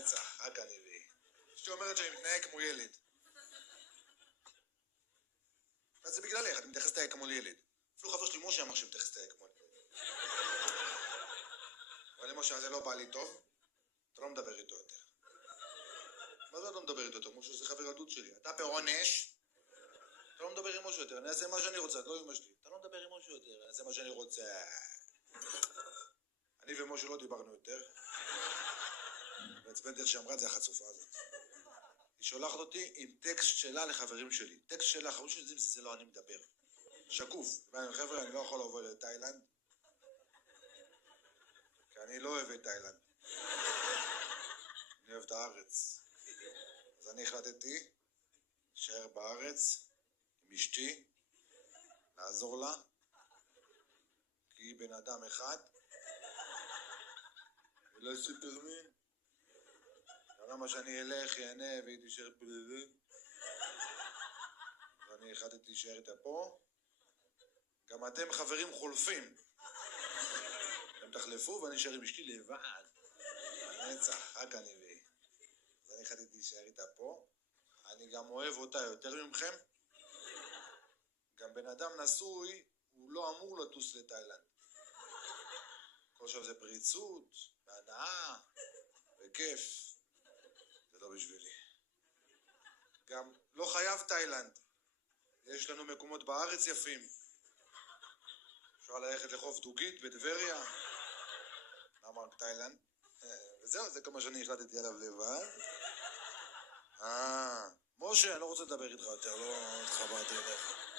נצח, רק אני והיא. אשתי אומרת שאני מתנהג כמו ילד. אז זה בגללך, אני מתייחס אליי כמו ילד. אפילו חבר שלי משה אמר שמתייחס אליי כמו ילד. אבל למשה הזה לא בא לי טוב, אתה לא מדבר איתו יותר. מה זה לא מדבר איתו יותר? משה זה חבר ילדות שלי. אתה בעונש, אתה לא מדבר עם משה יותר, אני אעשה מה שאני רוצה, את לא אמא שלי. אתה לא מדבר עם משה יותר, אני אעשה מה שאני רוצה. אני ומשה לא דיברנו יותר. ועצבנתי איך שאמרה את זה החצופה הזאת. היא שולחת אותי עם טקסט שלה לחברים שלי. טקסט שלה, חברים שלי, זה לא אני מדבר. שקוף. חבר'ה, אני לא יכול לעבור לתאילנד. כי אני לא אוהב את תאילנד. אני אוהב את הארץ. אז אני החלטתי להישאר בארץ עם אשתי, לעזור לה, כי היא בן אדם אחד, ולא סופרמן. למה שאני אלך, יענה, והיא תישאר בלבד. ואני החלטתי להישאר איתה פה. גם אתם חברים חולפים. אתם תחלפו ואני אשאר עם אשתי לבד. נצח, רק אני והיא. אז אני החלטתי להישאר איתה פה. אני גם אוהב אותה יותר ממכם. גם בן אדם נשוי, הוא לא אמור לטוס לתאילנד. כל שם זה פריצות, והנאה, וכיף. זה לא בשבילי. גם לא חייב תאילנד. יש לנו מקומות בארץ יפים. אפשר ללכת לחוף דוגית בטבריה. למה רק תאילנד? וזהו, זה כמה שאני החלטתי עליו לבד. משה, אני לא רוצה לדבר איתך יותר, לא התחברתי אליך.